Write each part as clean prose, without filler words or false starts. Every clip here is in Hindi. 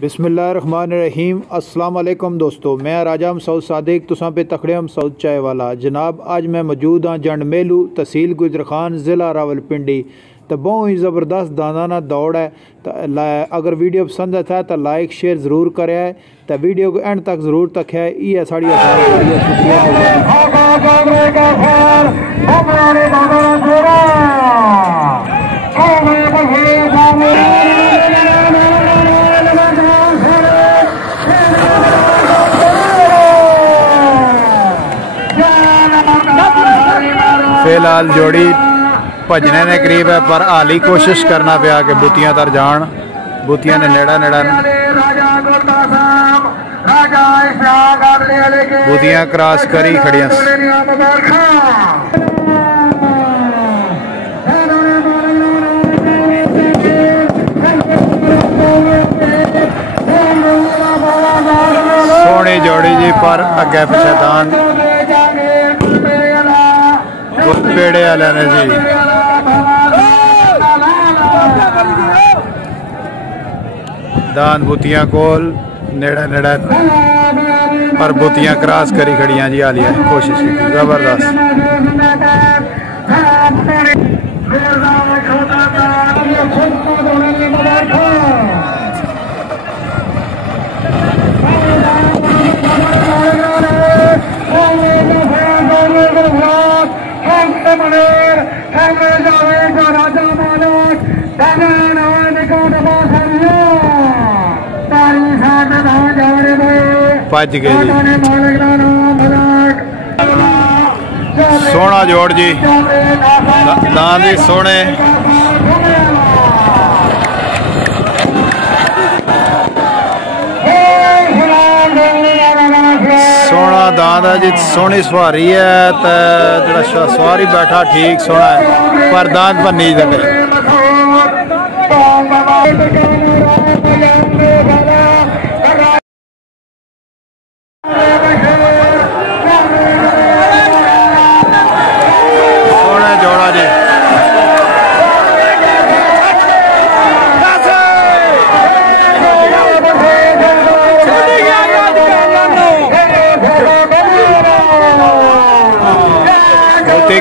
बिस्मिल्लाहिर्रहमानिर्रहीम। अस्सलाम वालेकुम दोस्तों, मैं राजा मसूद सादिक तुसां पे तकड़े मसूद चाय वाला। जनाब अज मैं मौजूद हाँ जंड मेलू तहसील गुजर खान ज़िला रावलपिंडी। तो बहुत ही ज़बरदस्त दाना दौड़ है। तो अगर वीडियो पसंद आता तो लाइक शेयर ज़रूर करे। तो वीडियो को एंड तक ज़रूर तक है। ये साड़ी फिलहाल जोड़ी भजने ने करीब है, पर हाली कोशिश करना पिया कि बुतियां तर जान। बुतियां ने नेड़ा नेड़ा बुतियां क्रॉस करी खड़ियां। सोहनी जोड़ी जी, पर अगे पिछे दान पेड़े वाले ने जी। दान बुतियां कोल नेड़ा नेड़ा, पर बुतियां क्रॉस करी खड़ियां जी। हालिया कोशिश की जबरदस्त। भज गए जी। सोहना जोड़ जी, दान भी सोहने। सोहना दान है जी, सोहनी सवारी है। तो जो सवारी बैठा ठीक सोहना है, पर दान पर नहीं लगे।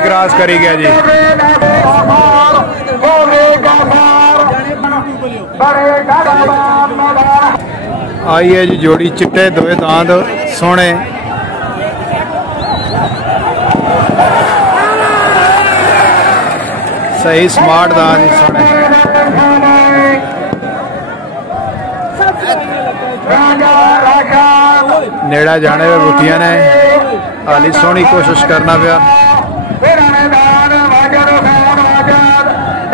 क्रॉस करी गया जी। आई है जी जोड़ी चिट्टे दोए दांत सोहने। सही स्मार्ट दांत सोहने। नेड़ा जाने में बुतियां ने हाली सोहनी कोशिश करना पिया।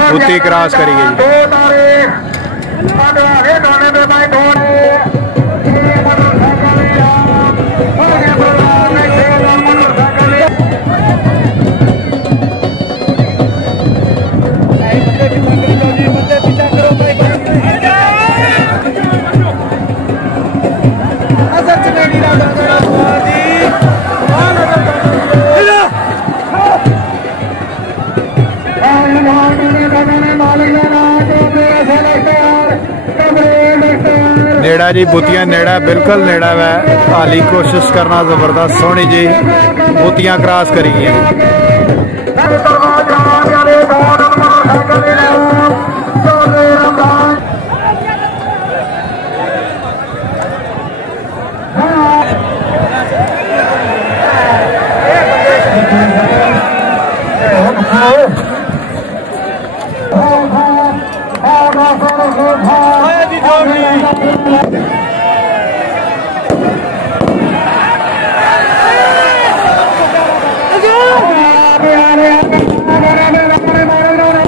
बुती क्रॉस करी गई। नेड़ा जी, बुतियां नेड़ा, बिल्कुल नेड़ा वै। हाली कोशिश करना जबरदस्त सोहनी जी। बुतियां क्रॉस करी गई।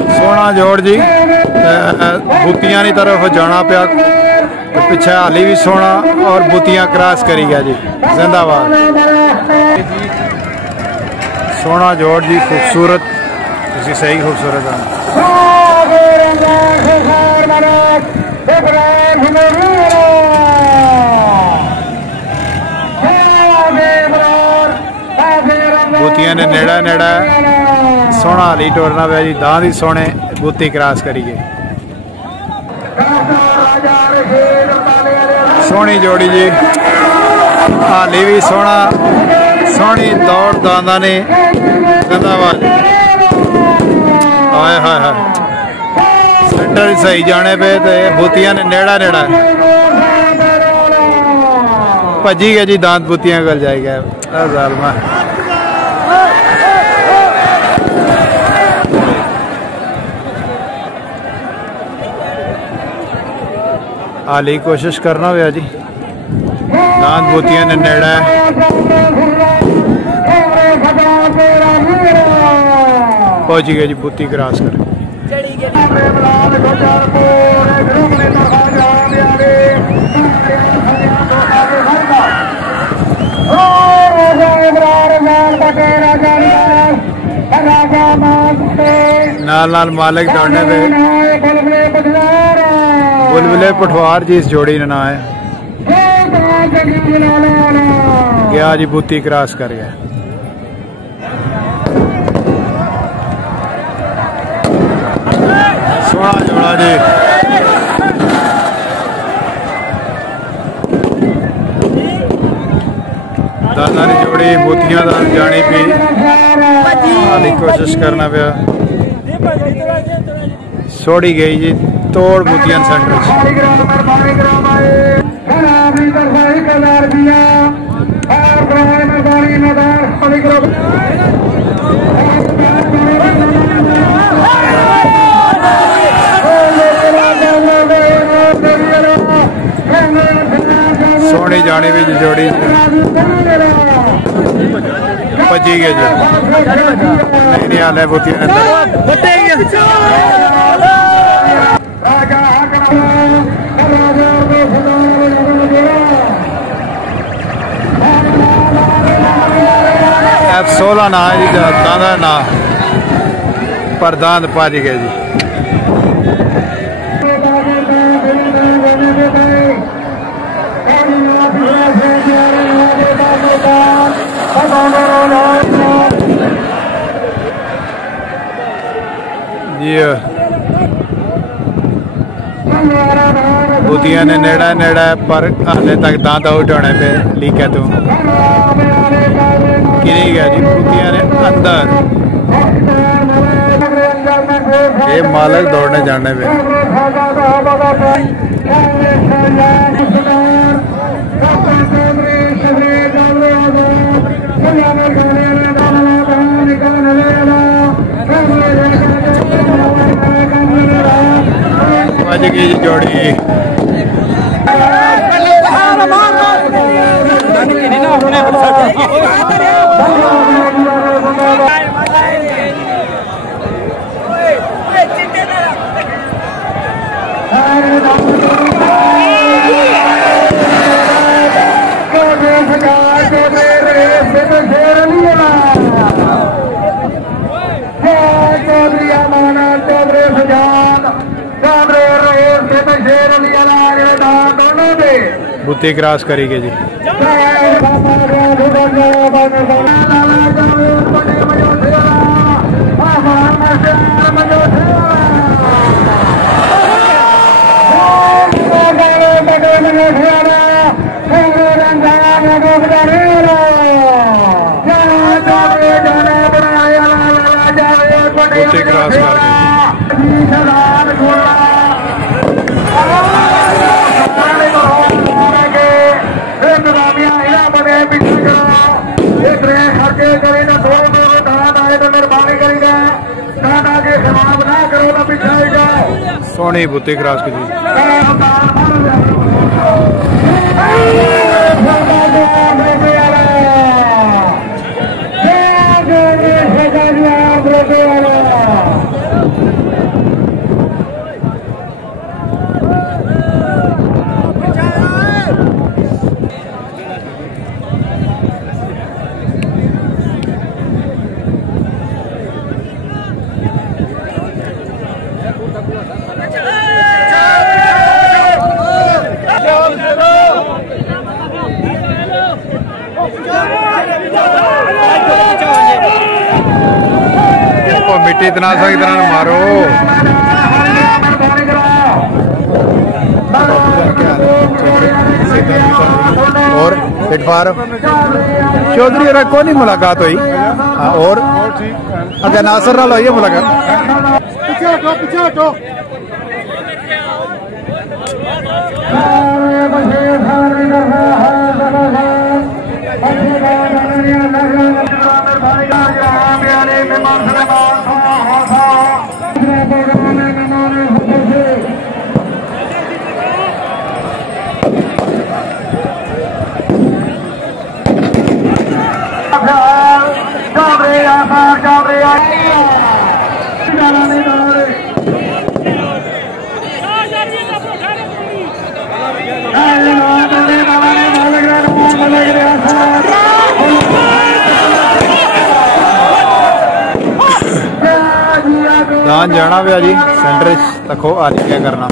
सोहना जोड़ जी, बुतियां की तरफ जाना पिया। तो पिछे हाली भी सोहना और बुतियां क्रॉस करी गया जी। जिंदाबाद। सोहना जोड़ जी, खूबसूरत, सही खूबसूरत है। बुतियां ने नेड़ा नेड़ा सोहना हाली टोरना पिया जी। दांत ही सोहने, बुती क्रॉस करी गई। सोहनी जोड़ी जी, हाली भी सोहनी दौड़ दांदा ने जिंदाबाद। हाय हाय हाय, सेंटर सही जाने पे ते बूतियां ने नेड़ा नेड़ा भजी गया जी, दांत बूतियां कर जाएगा जालमा। हाली कोशिश करना हुआ जी, दांत बूतियां ने नेड़ा है। पहुंच गया जी, बूती क्रॉस कर नाल नाल मालिक दौड़ने पे बुलबुले पठवार जी इस जोड़ी ने ना है गया जी, बूती क्रॉस कर गया। सोना जोड़ा जी, दादा ने जोड़ी बूतियां दाल जानी पी, हाली कोशिश करना पिया, छोड़ी गई जी, तोड़ बूतियां सेंटर सोनी जानी भी जोड़ी भजी गए जी, नहीं हाल है बूतियां F16 ना है जी, दादा ना पर दांत पज गए जी। बूतियां ने नेड़ा नेड़ा पर हाले तक दांत आउट होने पे लीक है तू गिरी गया जी, बूतियां ने अंदर। ये मालिक दौड़ने जाने पे बज गई जी जोड़ी। बूती क्रॉस करेगी जी, बूती क्रॉस कर सोनी बूती क्रॉस की मिट्टी इतना सही तरह मारो। और प्लेटफार्म चौधरी और को नहीं मुलाकात हुई। हाँ, और अगर नासर नाल हुई है मुलाकात। दान जाना भी जी सेंटर तको आने क्या करना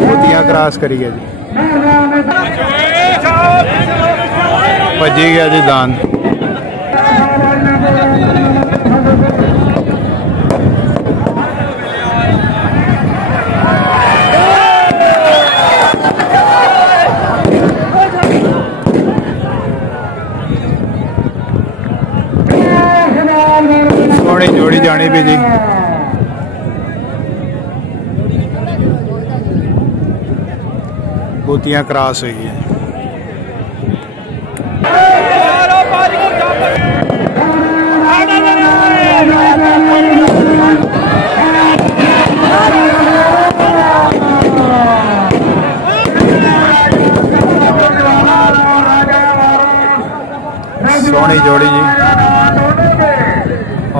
मोतियां क्रॉस करी गया जी भजी गया जी दान। सोनी जोड़ी जानी भी जी। मोतियां क्रॉस हुई है। सोनी जोड़ी जी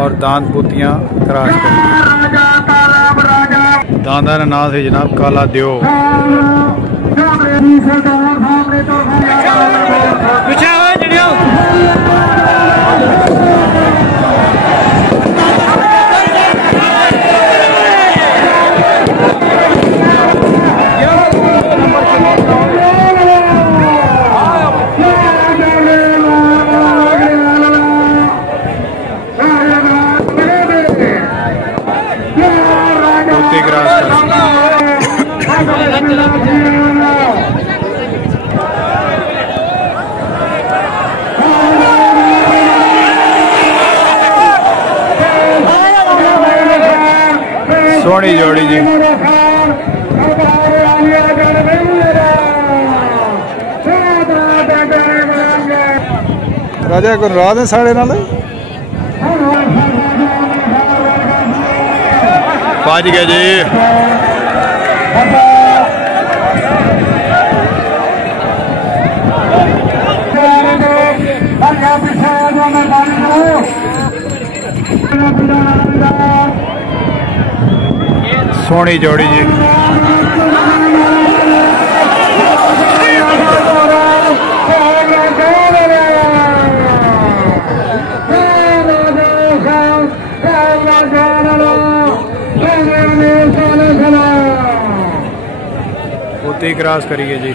और दांत पोतियां क्रॉस कर। दांदा का नाम है जनाब काला देव। सोनी जोड़ी जी राजा को रात है साढ़े नाल पाँच गया जी। सोनी जोड़ी जी पोती क्रॉस करिए जी।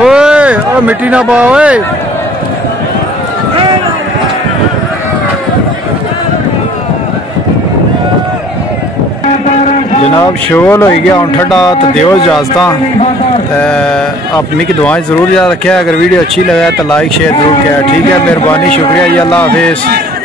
ओए ओ मिट्टी ना पाओ ओए। जनाब शोल हो गया हूँ ठंडा तो दियो इजाजत। अपनी की दुआएं जरूर याद रखें। अगर वीडियो अच्छी लगे तो लाइक शेयर जरूर किया। ठीक है, मेहरबानी, शुक्रिया जी, अल्लाह हाफिज़।